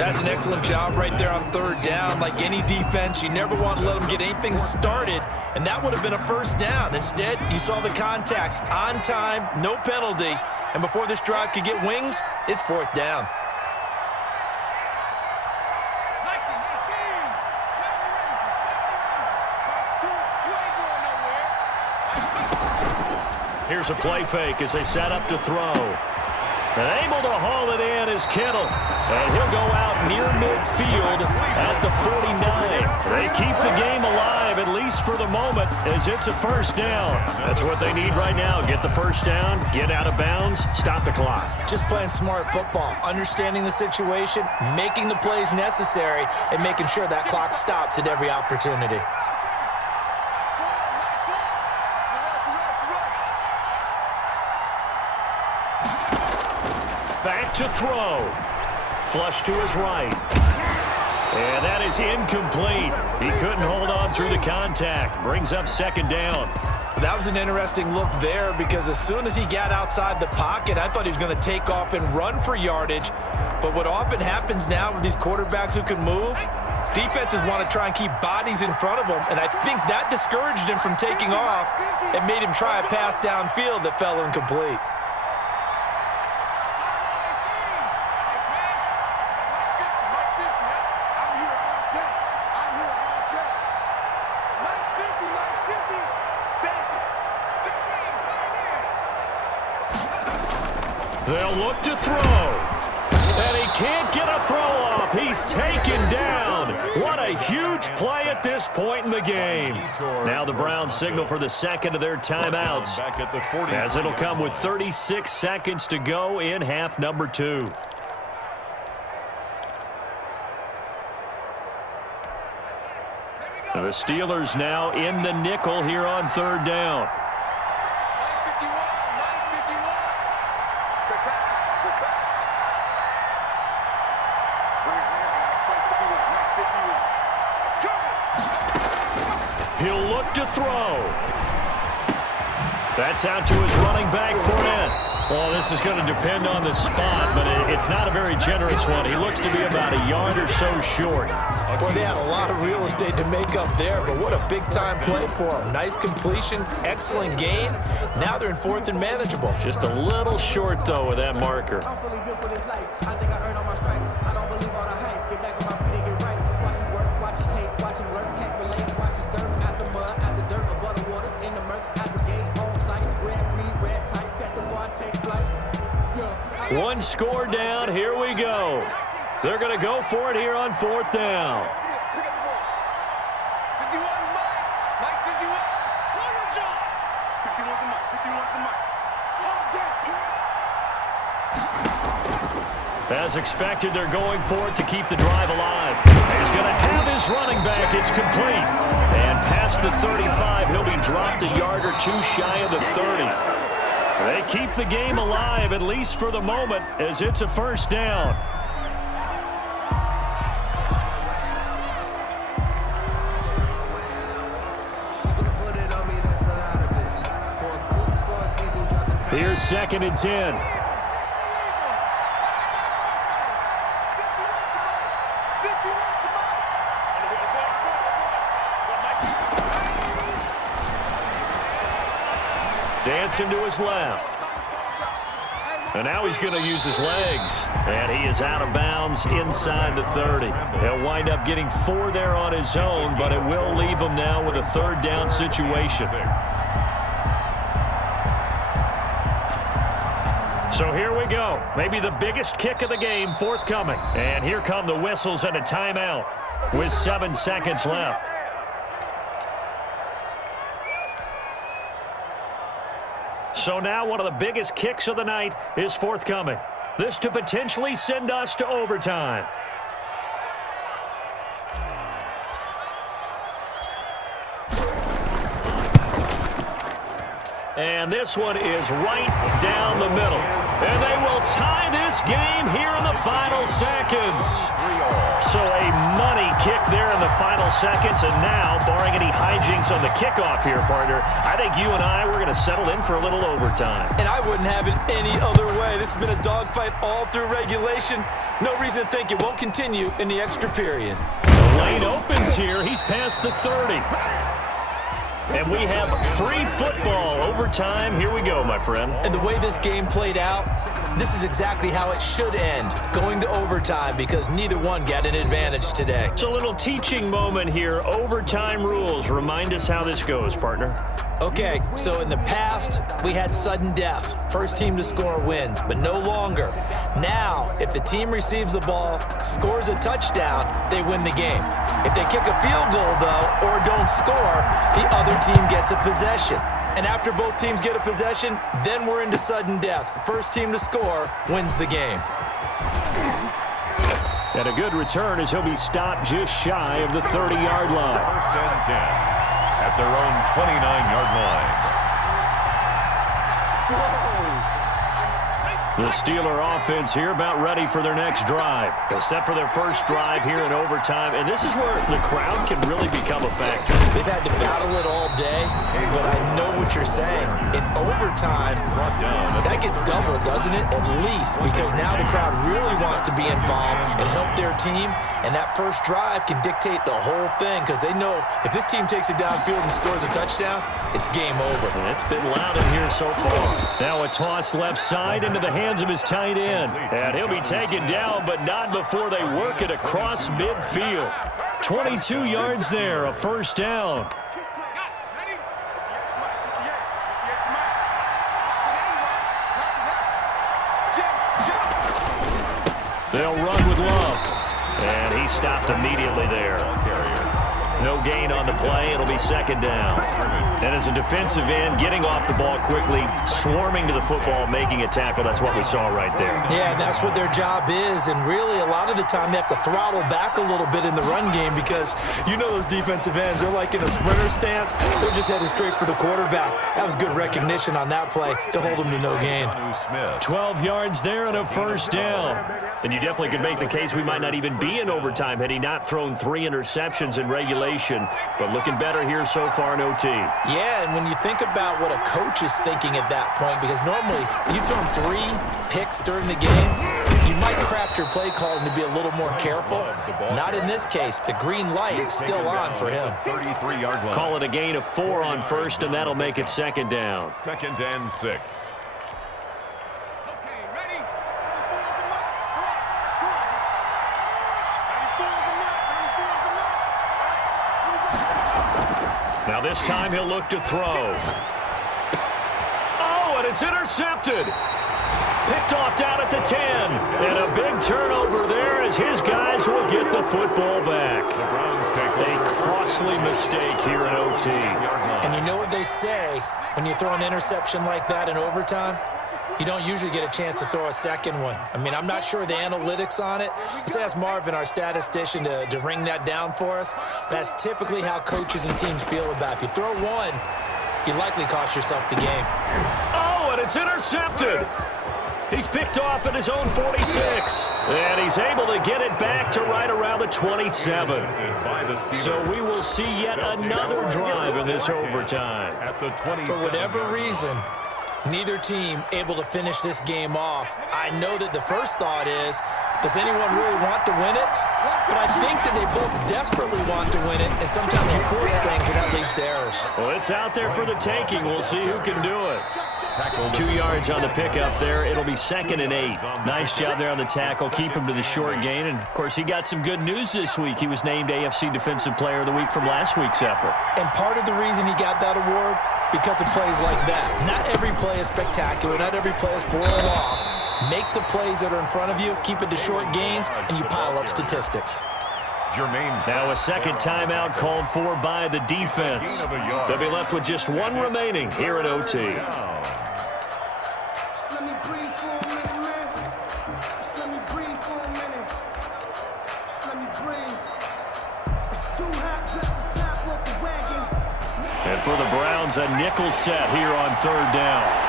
That's an excellent job right there on third down. Like any defense, you never want to let them get anything started, and that would have been a first down. Instead, you saw the contact on time, no penalty, and before this drive could get wings, it's fourth down. Here's a play fake as they set up to throw. And able to haul it in is Kittle. And he'll go out near midfield at the 49. They keep the game alive, at least for the moment, as it's a first down. That's what they need right now. Get the first down, get out of bounds, stop the clock. Just playing smart football, understanding the situation, making the plays necessary, and making sure that clock stops at every opportunity. Back to throw. Flush to his right. And that is incomplete. He couldn't hold on through the contact. Brings up second down. That was an interesting look there because as soon as he got outside the pocket, I thought he was going to take off and run for yardage. But what often happens now with these quarterbacks who can move, defenses want to try and keep bodies in front of them, and I think that discouraged him from taking off and made him try a pass downfield that fell incomplete. They'll look to throw. And he can't get a throw off. He's taken down. What a huge play at this point in the game. Now the Browns signal for the second of their timeouts, as it'll come with 36 seconds to go in half number 2. The Steelers now in the nickel here on third down. He'll look to throw. That's out to his running back, Fournette. Well, this is going to depend on the spot, but it's not a very generous one. He looks to be about a yard or so short. Well, they had a lot of real estate to make up there, but what a big-time play for him. Nice completion, excellent gain. Now they're in fourth and manageable. Just a little short, though, with that marker. One score down. Here we go. They're going to go for it here on fourth down. As expected, they're going for it to keep the drive alive. He's going to have his running back. It's complete. And past the 35, he'll be dropped a yard or two shy of the 30. They keep the game alive, at least for the moment, as it's a first down. Here's second and 10. Dancing to his left. And now he's going to use his legs. And he is out of bounds inside the 30. He'll wind up getting 4 there on his own, but it will leave him now with a third down situation. So here we go. Maybe the biggest kick of the game forthcoming. And here come the whistles and a timeout with 7 seconds left. So now one of the biggest kicks of the night is forthcoming. This to potentially send us to overtime. And this one is right down the middle. And they will tie this game here in the final seconds. So a money kick there in the final seconds. And now, barring any hijinks on the kickoff here, partner, I think you and I, we're going to settle in for a little overtime. And I wouldn't have it any other way. This has been a dogfight all through regulation. No reason to think it won't continue in the extra period. The lane opens here. He's past the 30. And we have free football overtime. Here we go, my friend. And the way this game played out, this is exactly how it should end, going to overtime, because neither one got an advantage today. It's a little teaching moment here. Overtime rules. Remind us how this goes, partner. Okay, so in the past, we had sudden death. First team to score wins, but no longer. Now, if the team receives the ball, scores a touchdown, they win the game. If they kick a field goal, though, or don't score, the other team gets a possession. And after both teams get a possession, then we're into sudden death. First team to score wins the game. And a good return as he'll be stopped just shy of the 30-yard line. First and 10 at their own 29-yard line. The Steeler offense here about ready for their next drive. They're set for their first drive here in overtime, and this is where the crowd can really become a factor. They've had to battle it all day, but I know what you're saying. In overtime, that gets doubled, doesn't it? At least, because now the crowd really wants to be involved and help their team, and that first drive can dictate the whole thing, because they know if this team takes it downfield and scores a touchdown, it's game over. And it's been loud in here so far. Now a toss left side into the hands of his tight end. And he'll be taken down, but not before they work it across midfield. 22 yards there, a first down. They'll run with Love. And he stopped immediately there. No gain on the play. It'll be second down. And as a defensive end, getting off the ball quickly, swarming to the football, making a tackle, that's what we saw right there. Yeah, and that's what their job is. And really, a lot of the time, they have to throttle back a little bit in the run game because you know those defensive ends, they're like in a sprinter stance. They're just headed straight for the quarterback. That was good recognition on that play to hold them to no gain. 12 yards there and a first down. And you definitely could make the case we might not even be in overtime had he not thrown 3 interceptions in regulation. But looking better here so far in OT. Yeah, and when you think about what a coach is thinking at that point, because normally you've thrown 3 picks during the game, you might craft your play calling to be a little more careful. Not in this case. The green light is still on for him. 33-yard line. Call it a gain of 4 on first, and that'll make it second down. Second and 6. Now this time he'll look to throw. Oh, and it's intercepted. Picked off down at the 10. And a big turnover there as his guys will get the football back. The Browns take a costly mistake here in OT. And you know what they say, when you throw an interception like that in overtime, you don't usually get a chance to throw a second one. I mean, I'm not sure the analytics on it. Let's ask Marvin, our statistician, to ring that down for us. That's typically how coaches and teams feel about it. If you throw one, you likely cost yourself the game. Oh, and it's intercepted. He's picked off at his own 46. And he's able to get it back to right around the 27. So we will see yet another drive in this overtime. For whatever reason, neither team able to finish this game off. I know that the first thought is, does anyone really want to win it? But I think that they both desperately want to win it, and sometimes you force things, and that leads to errors. Well, it's out there for the taking. We'll see who can do it. 2 yards on the pickup there. It'll be second and 8. Nice job there on the tackle. Keep him to the short gain. And, of course, he got some good news this week. He was named AFC Defensive Player of the Week from last week's effort. And part of the reason he got that award, because of plays like that. Not every play is spectacular. Not every play is for a loss. Make the plays that are in front of you, keep it to short gains, and you pile up statistics. Now a second timeout called for by the defense. They'll be left with just 1 remaining here at OT. And for the Browns, a nickel set here on third down.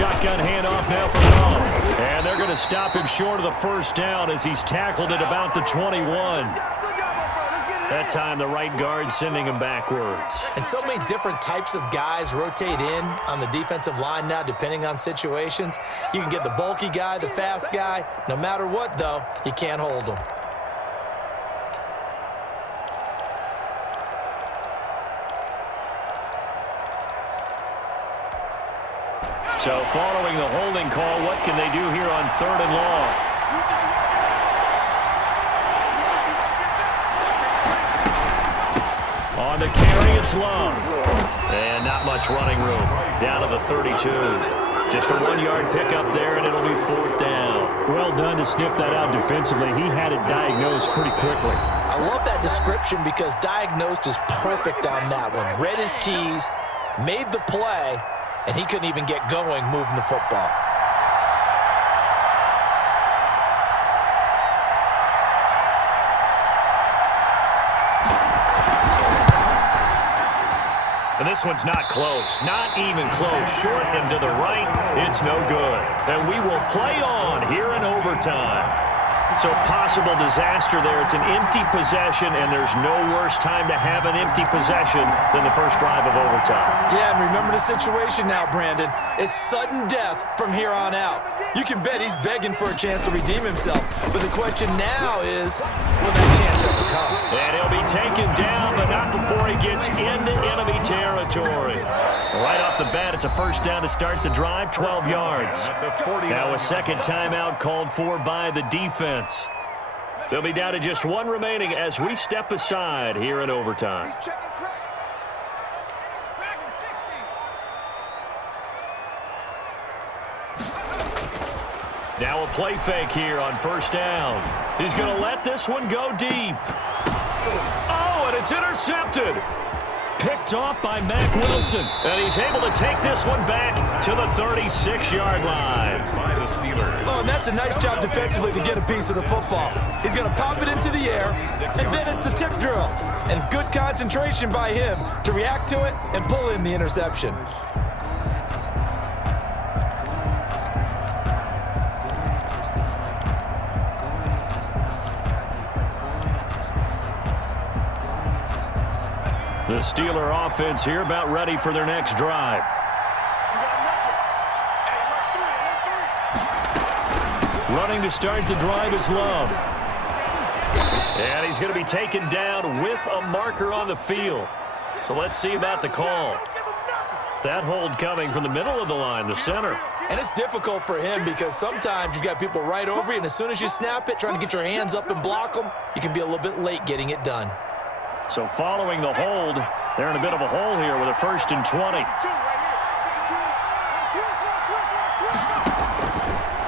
shotgun handoff now for Love. And they're going to stop him short of the first down as he's tackled at about the 21. That time the right guard sending him backwards. And so many different types of guys rotate in on the defensive line now depending on situations. You can get the bulky guy, the fast guy. No matter what, though, you can't hold them. So following the holding call, what can they do here on 3rd and long? On the carry, it's Love. And not much running room. Down to the 32. Just a 1-yard pickup there, and it'll be 4th down. Well done to sniff that out defensively. He had it diagnosed pretty quickly. I love that description because diagnosed is perfect on that one. Read his keys, made the play, and he couldn't even get going moving the football. And this one's not close. Not even close. Short and to the right. It's no good. And we will play on here in overtime. So possible disaster there. It's an empty possession, and there's no worse time to have an empty possession than the first drive of overtime. Yeah, and remember the situation now, Brandon. It's sudden death from here on out. You can bet he's begging for a chance to redeem himself. But the question now is, will that chance ever come? And he'll be taken down, but not before he gets into enemy territory. Right off the bat, it's a first down to start the drive, 12 yards. Now a second timeout called for by the defense. They'll be down to just one remaining as we step aside here in overtime. Now a play fake here on first down. He's going to let this one go deep. Oh, and it's intercepted. Picked off by Mack Wilson. And he's able to take this one back to the 36-yard line. Oh, and that's a nice job defensively to get a piece of the football. He's going to pop it into the air, and then it's the tip drill. And good concentration by him to react to it and pull in the interception. The Steeler offense here about ready for their next drive. Running to start the drive is Love. And he's going to be taken down with a marker on the field. So let's see about the call. That hold coming from the middle of the line, the center. And it's difficult for him because sometimes you've got people right over you, and as soon as you snap it, trying to get your hands up and block them, you can be a little bit late getting it done. So following the hold, they're in a bit of a hole here with a 1st and 20.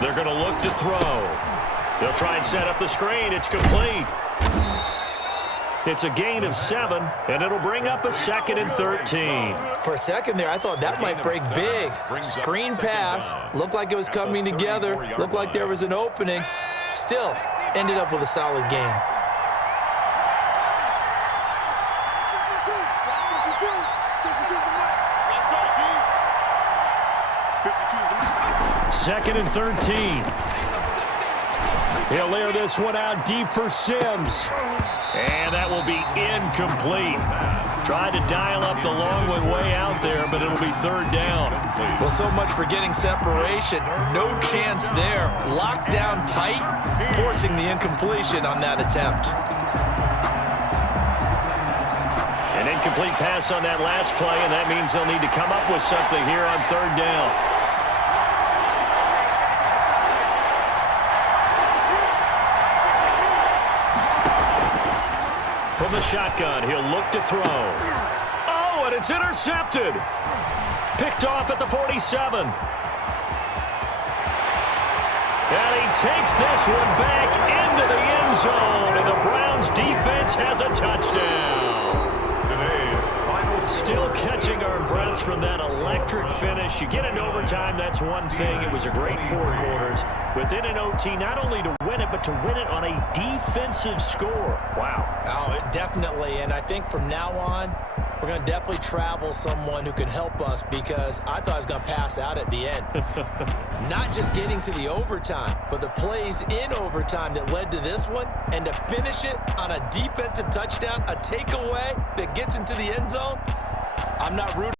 They're going to look to throw. They'll try and set up the screen. It's complete. It's a gain of 7, and it'll bring up a 2nd and 13. For a second there, I thought that might break big. Screen pass. Looked like it was coming together. Looked like there was an opening. Still, ended up with a solid game. Second and 13. He'll air this one out deep for Sims. And that will be incomplete. Tried to dial up the long one way out there, but it'll be 3rd down. Well, so much for getting separation. No chance there. Locked down tight, forcing the incompletion on that attempt. An incomplete pass on that last play, and that means they'll need to come up with something here on 3rd down. From the shotgun, he'll look to throw. Oh, and it's intercepted. Picked off at the 47. And he takes this one back into the end zone, and the Browns defense has a touchdown. Still catching our breaths from that electric finish. You get into overtime, that's one thing. It was a great 4 quarters. Within an OT, not only to win it, but to win it on a defensive score. Wow. Oh, definitely. And I think from now on, we're going to definitely travel someone who can help us, because I thought I was going to pass out at the end. Not just getting to the overtime, but the plays in overtime that led to this one, and to finish it on a defensive touchdown, a takeaway that gets into the end zone. I'm not rooting.